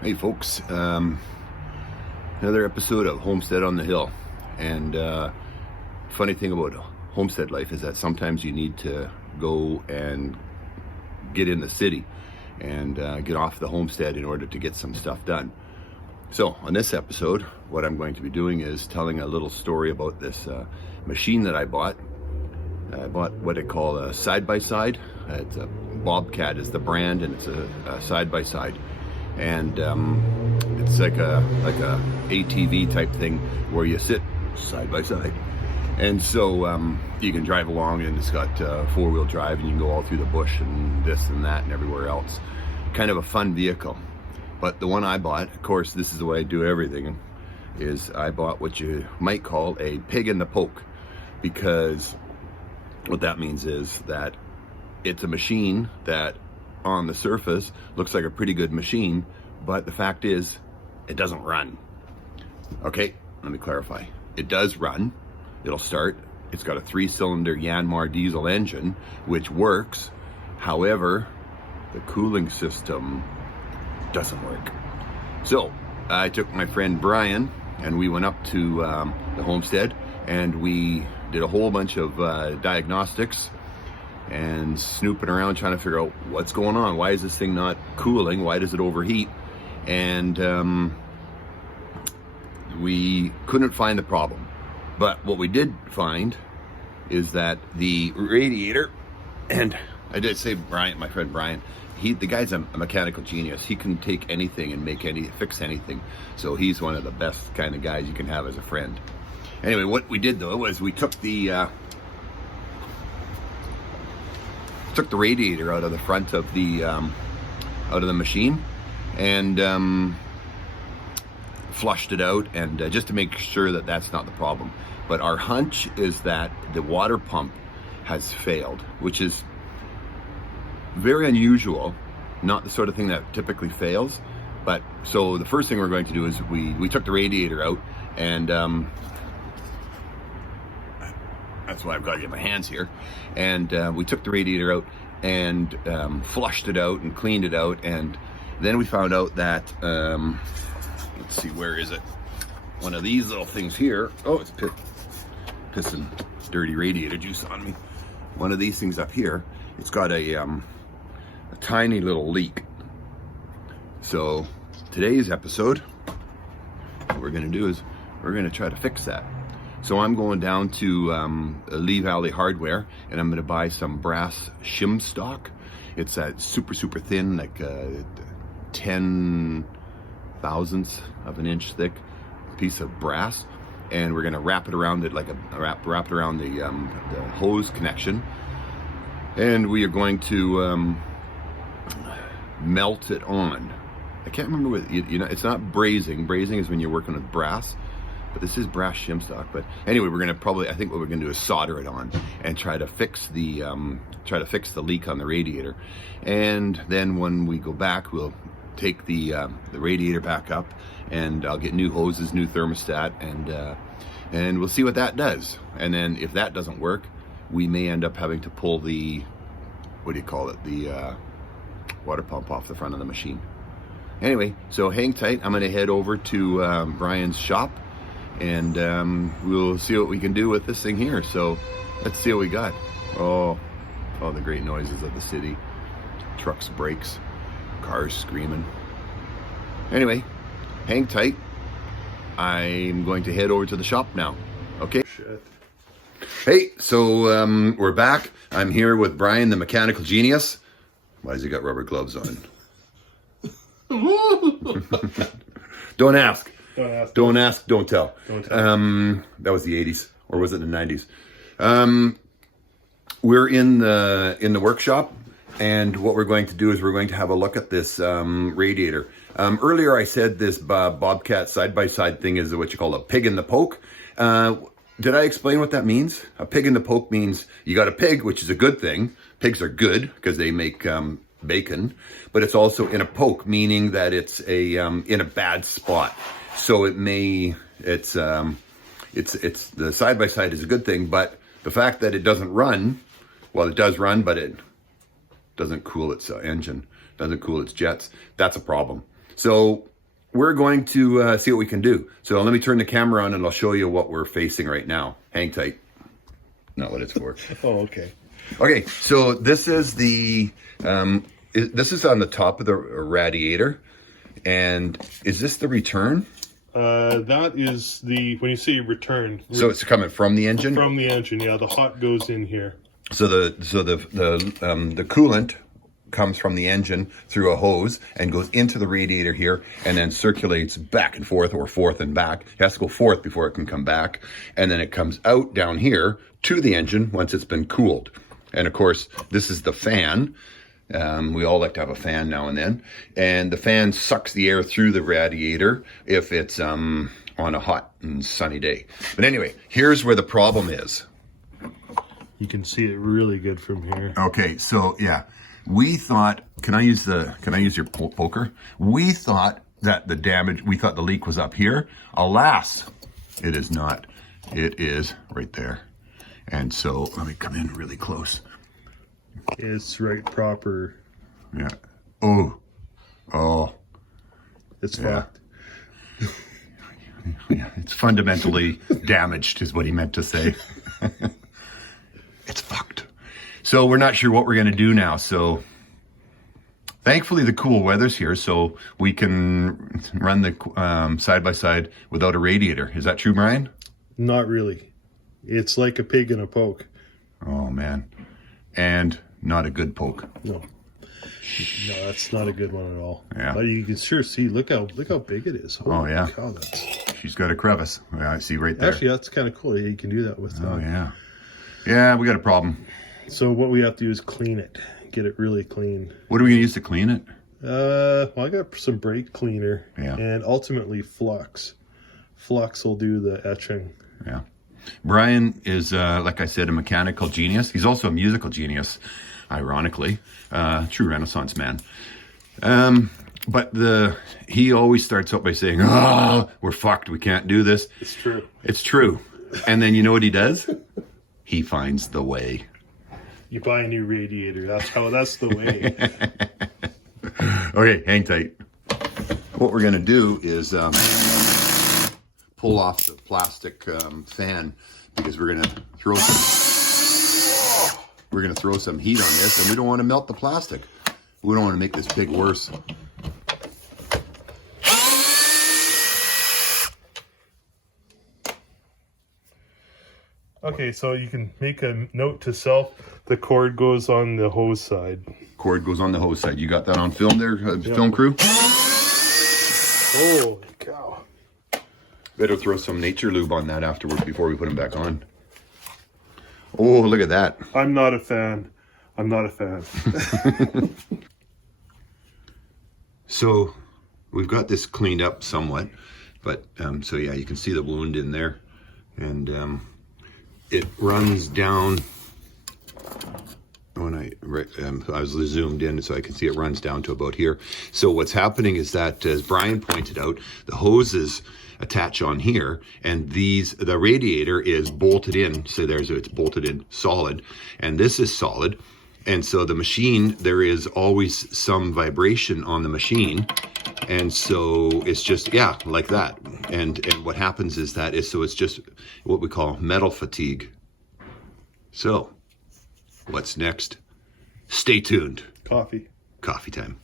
Hey folks, another episode of Homestead on the Hill. And funny thing about homestead life is that sometimes you need to go and get in the city and get off the homestead in order to get some stuff done. So on this episode, what I'm going to be doing is telling a little story about this machine that I bought. I bought what I call a side-by-side. It's a Bobcat is the brand, and it's a side-by-side. And it's like a ATV type thing where you sit side by side, and so you can drive along, and it's got four-wheel drive, and you can go all through the bush and this and that and everywhere else. Kind of a fun vehicle. But the one I bought, of course, this is the way I do everything, is I bought what you might call a pig in the poke, because what that means is that it's a machine that on the surface looks like a pretty good machine, but the fact is it doesn't run. Okay, let me clarify. It does run. It'll start. It's got a 3-cylinder Yanmar diesel engine which works. However, the cooling system doesn't work. So I took my friend Brian and we went up to the homestead, and we did a whole bunch of diagnostics and snooping around trying to figure out what's going on. Why is this thing not cooling? Why does it overheat? And we couldn't find the problem. But what we did find is that the radiator, and I did say Brian, my friend Brian, the guy's a mechanical genius. He can take anything and fix anything. So he's one of the best kind of guys you can have as a friend. Anyway, what we did though was we took the radiator out of the front of the machine, and flushed it out, and just to make sure that that's not the problem. But our hunch is that the water pump has failed, which is very unusual, not the sort of thing that typically fails. But so the first thing we're going to do is we took the radiator out, and that's why I've got it in my hands here. And we took the radiator out and flushed it out and cleaned it out. And then we found out that, let's see, where is it? One of these little things here. Oh, it's pissing dirty radiator juice on me. One of these things up here, it's got a tiny little leak. So today's episode, what we're going to do is we're going to try to fix that. So I'm going down to Lee Valley Hardware, and I'm going to buy some brass shim stock. It's that super thin, like 10 thousandths of an inch thick piece of brass, and we're going to wrap it around it like wrap it around the hose connection, and we are going to melt it on. I can't remember what it's not brazing. Brazing is when you're working with brass. But this is brass shim stock. But anyway, we're gonna I think what we're gonna do is solder it on and try to fix the leak on the radiator. And then when we go back, we'll take the radiator back up, and I'll get new hoses, new thermostat, and we'll see what that does. And then if that doesn't work, we may end up having to pull the the water pump off the front of the machine. Anyway, so hang tight. I'm gonna head over to Brian's shop, and we'll see what we can do with this thing here. So let's see what we got. Oh, all the great noises of the city. Trucks, brakes, cars screaming. Anyway, hang tight. I'm going to head over to the shop now. Okay? Shit. Hey, so we're back. I'm here with Brian, the mechanical genius. Why has he got rubber gloves on? Don't ask. Don't ask, don't tell. Don't tell. That was the 80s, or was it the 90s? We're in the workshop, and what we're going to do is we're going to have a look at this radiator. Earlier I said this Bobcat side-by-side thing is what you call a pig in the poke. Did I explain what that means? A pig in the poke means you got a pig, which is a good thing. Pigs are good because they make bacon, but it's also in a poke, meaning that it's in a bad spot. So it's the side-by-side is a good thing, but the fact that it doesn't run, well, it does run, but it doesn't cool its engine, doesn't cool its jets. That's a problem. So we're going to see what we can do. So let me turn the camera on and I'll show you what we're facing right now. Hang tight. Not what it's for. Oh, okay. Okay, so this is the, this is on the top of the radiator. And is this the return? That is when you say return. So it's coming from the engine? From the engine, yeah. The hot goes in here. So the coolant comes from the engine through a hose and goes into the radiator here and then circulates back and forth, or forth and back. It has to go forth before it can come back. And then it comes out down here to the engine once it's been cooled. And of course, this is the fan. We all like to have a fan now and then. And the fan sucks the air through the radiator if it's on a hot and sunny day. But anyway, here's where the problem is. You can see it really good from here. Okay, so yeah, we thought, can I use your poker? We thought that we thought the leak was up here. Alas, it is not. It is right there. And so let me come in really close. It's right proper. Yeah. Oh. It's fucked. Yeah, it's fundamentally damaged is what he meant to say. It's fucked. So we're not sure what we're going to do now. So thankfully the cool weather's here, so we can run the side by side without a radiator. Is that true, Brian? Not really. It's like a pig in a poke. Oh man. And not a good poke. No, that's not a good one at all. Yeah. But you can sure see. Look how big it is. Holy yeah. Cow, she's got a crevice. Yeah, I see right there. Actually, that's kind of cool. Yeah, you can do that with. Oh yeah. Yeah, we got a problem. So what we have to do is clean it, get it really clean. What are we gonna use to clean it? Well, I got some brake cleaner. Yeah. And ultimately flux. Flux will do the etching. Yeah. Brian is, like I said, a mechanical genius. He's also a musical genius, ironically. True Renaissance man. But he always starts out by saying, "Oh, we're fucked. We can't do this." It's true. It's true. And then you know what he does? He finds the way. You buy a new radiator. That's the way. Okay, hang tight. What we're gonna do is pull off the plastic fan, because we're gonna throw some heat on this, and we don't want to melt the plastic. We don't want to make this pig worse. Okay, so you can make a note to self. The cord goes on the hose side. Cord goes on the hose side. You got that on film there, film crew? Holy cow. Better throw some nature lube on that afterwards before we put them back on. Oh, look at that. I'm not a fan. So we've got this cleaned up somewhat, but so yeah, you can see the wound in there, and it runs down. When I was zoomed in so I can see it runs down to about here. So what's happening is that, as Brian pointed out, the hoses attach on here, and the radiator is bolted in. So it's bolted in solid, and this is solid. And so the machine, there is always some vibration on the machine. And so it's just, yeah, like that. And what happens is it's just what we call metal fatigue. So what's next? Stay tuned. Coffee time.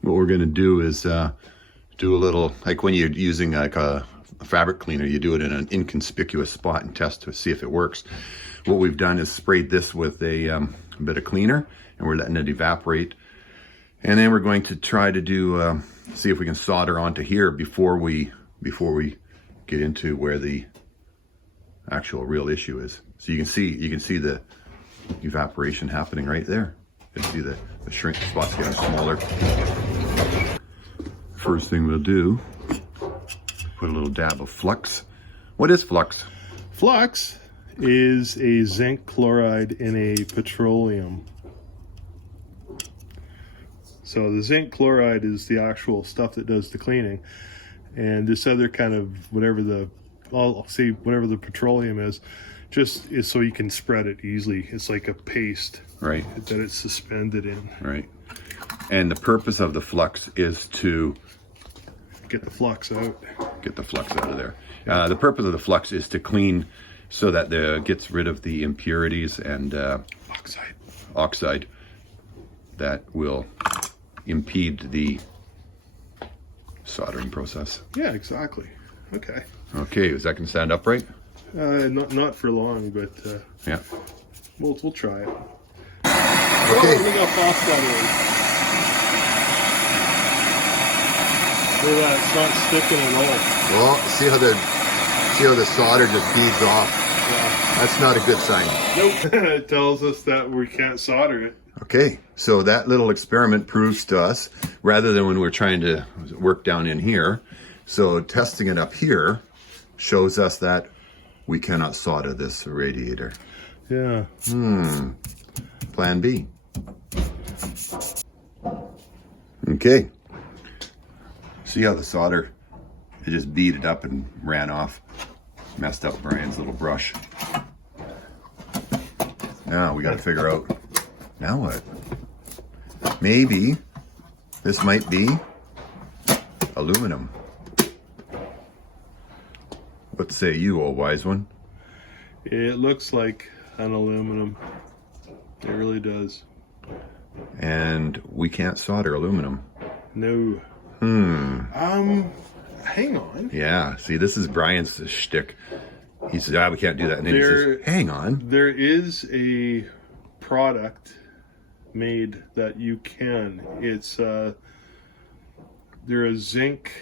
What we're going to do is do a little, like when you're using like a fabric cleaner, you do it in an inconspicuous spot and test to see if it works. What we've done is sprayed this with a bit of cleaner, and we're letting it evaporate. And then we're going to try to do, see if we can solder onto here before we get into where the actual real issue is. So you can see the evaporation happening right there. You can see the shrink spot's getting smaller. First thing we'll do, put a little dab of flux. What is flux? Flux is a zinc chloride in a petroleum. So the zinc chloride is the actual stuff that does the cleaning, and this other kind of whatever the petroleum is, just is so you can spread it easily. It's like a paste, right, that it's suspended in. Right. And the purpose of the flux is to Get the flux out. get the flux out of there. The purpose of the flux is to clean so that it gets rid of the impurities and oxide that will impede the soldering process. Yeah, exactly. Okay. Okay, is that going to stand upright? Not for long, but Yeah. we'll try it. Okay. Look how fast that is. Look at that, it's not sticking at all. Well, see how the solder just beads off. Yeah. That's not a good sign. Nope. It tells us that we can't solder it. Okay, so that little experiment proves to us, rather than when we're trying to work down in here, so testing it up here shows us that we cannot solder this radiator. Yeah. Plan B. Okay. See how the solder, it just beaded up and ran off. Messed up Brian's little brush. Now we got to figure out, now what? Maybe this might be aluminum. What say you, old wise one? It looks like an aluminum. It really does. And we can't solder aluminum. No. Hang on. Yeah, see, this is Brian's shtick. He says, we can't do that. And then he says, hang on. There is a product made that you can. It's they're a zinc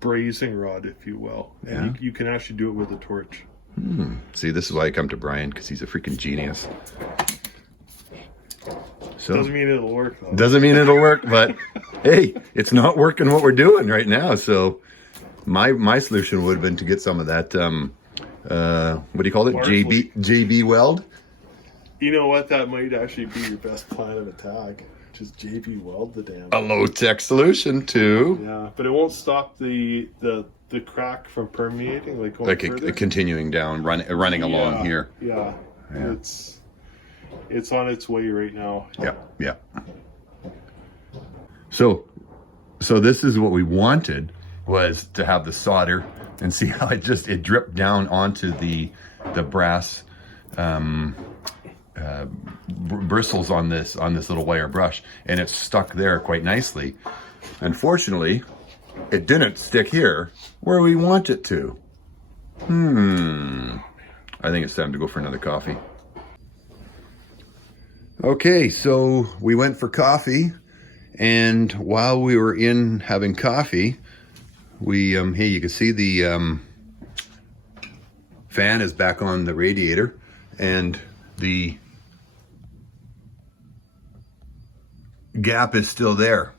brazing rod, if you will. Yeah. And you can actually do it with a torch. See, this is why I come to Brian, because he's a freaking genius. So Doesn't mean it'll work, though. doesn't mean it'll work, but hey, it's not working what we're doing right now. So my solution would have been to get some of that what do you call it? JB weld. You know what? That might actually be your best plan of attack. Just JB weld the damn. A low tech solution too. Yeah, but it won't stop the crack from permeating, like going further. Continuing down, running along here. Yeah. It's on its way right now. Yeah. So this is what we wanted, was to have the solder and see how it dripped down onto the brass bristles on this little wire brush, and it's stuck there quite nicely. Unfortunately, it didn't stick here where we want it to. I think it's time to go for another coffee. Okay, so we went for coffee, and while we were in having coffee, we hey, you can see the fan is back on the radiator, and the gap is still there.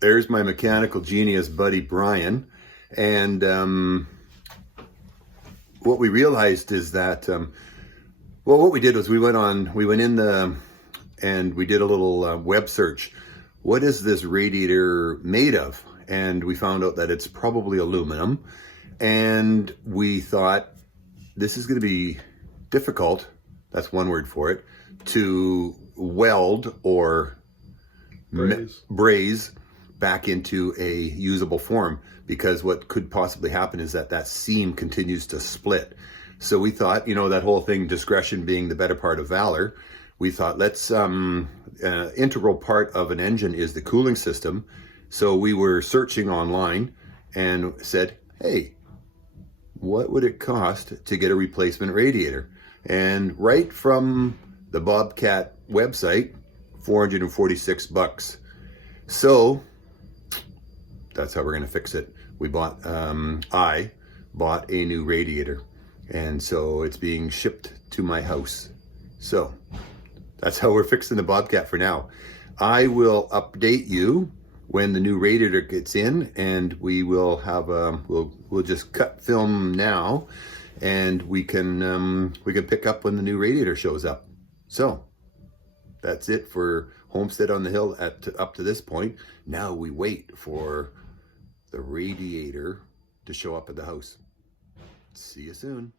There's my mechanical genius buddy Brian, and what we realized is that what we did was we went in and we did a little web search. What is this radiator made of? And we found out that it's probably aluminum, and we thought this is going to be difficult, that's one word for it, to weld or braze back into a usable form, because what could possibly happen is that seam continues to split. So we thought, that whole thing, discretion being the better part of valor, we thought, let's integral part of an engine is the cooling system. So we were searching online and said, hey, what would it cost to get a replacement radiator? And right from the Bobcat website, $446. So that's how we're going to fix it. I bought a new radiator, and so it's being shipped to my house. So that's how we're fixing the Bobcat for now. I will update you when the new radiator gets in, and we will have we'll just cut film now, and we can pick up when the new radiator shows up. So that's it for Homestead on the Hill up to this point. Now we wait for the radiator to show up at the house. See you soon.